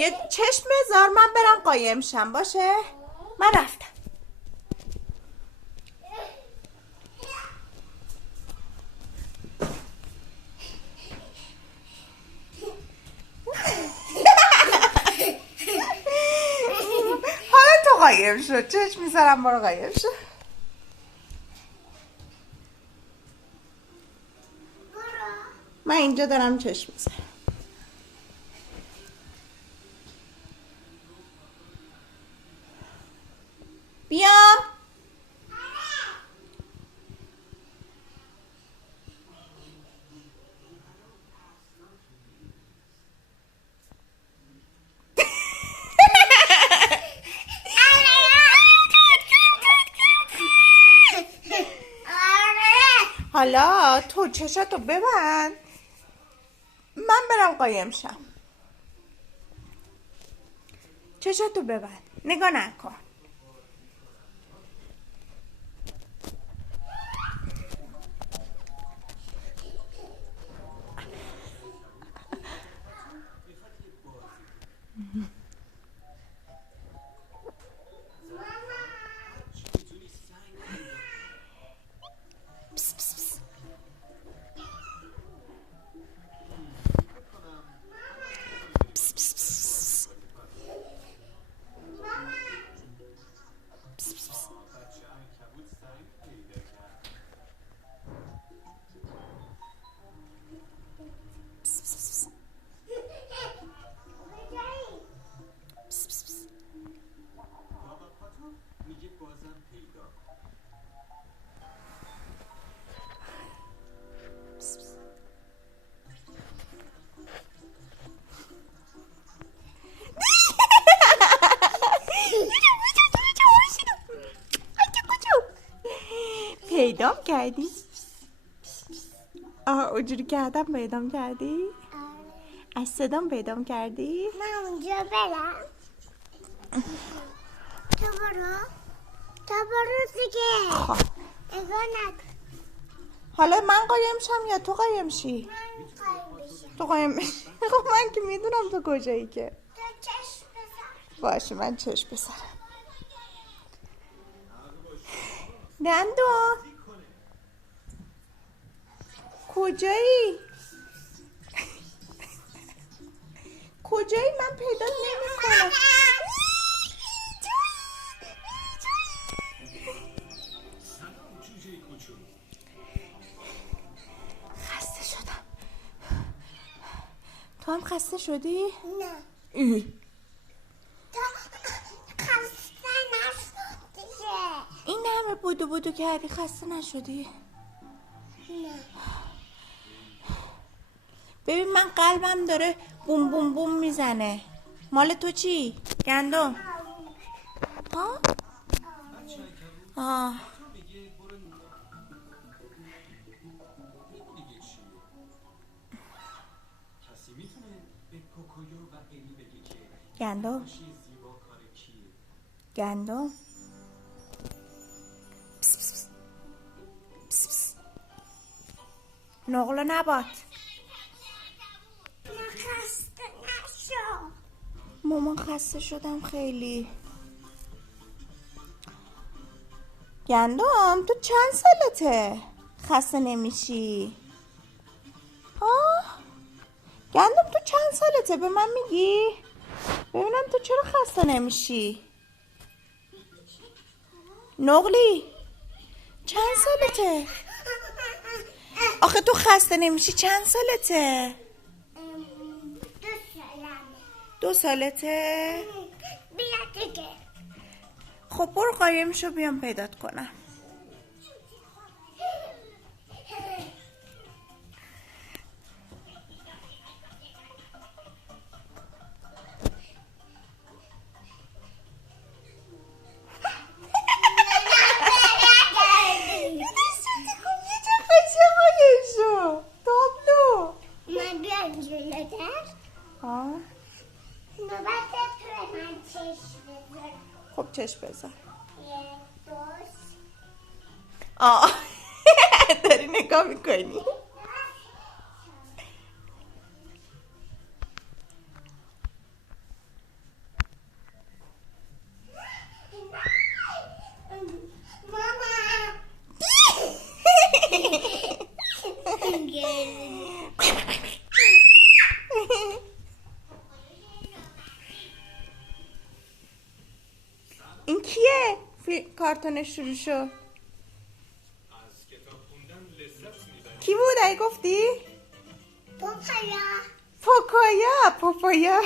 یه چشم بذار من برم قایم شم. باشه من رفتم. حالا تو قایم شد. چشم میذارم برو قایم شد. من اینجا دارم چشم میذارم. بیام. حالا تو چشاتو ببند من برم قایم شم. چشاتو ببند نگاه نکن. پیدام کردی؟ اونجوری کردم پیدام کردی؟ از صدام پیدام کردی؟ من اونجا برم. تو برو دیگه. خب نگاه نکن. حالا من قایم شم یا تو قایم شی؟ من قایم بشم. تو قایم بشی. خب من که میدونم تو کجایی که. تو چشم بزن. باشه من چشم بذارم. دندو کجایی؟ کجایی؟ من پیدا نمی‌کنم. خسته شدم. تو هم خسته شدی؟ نه. تو خسته نشدی. این همه بودو بودو کردی خسته نشدی؟ نه. ببین من قلبم داره بوم بوم بوم میزنه. مال تو چی؟ گندم؟ ها؟ آه. گندم؟ گندم؟ نقل نبات. خسته نشو. مامان خسته شدم خیلی. گندم تو چند سالته خسته نمیشی؟ ها؟ گندم تو چند سالته به من میگی؟ ببینم تو چرا خسته نمیشی؟ نقلی چند سالته؟ آخه تو خسته نمیشی چند سالته؟ 2 سالته؟ بیا دیگه. خب برو قایم شو بیام پیدات کنم. من بیام جلوتر. نوبت تو من چشم بذارم. خب چشم بذار. 1 2 داری نگاه میکنی؟ این کیه؟ کارتونش شروع شد. کی بود ای گفتی؟ پاپایا. پاپایا. پاپایا.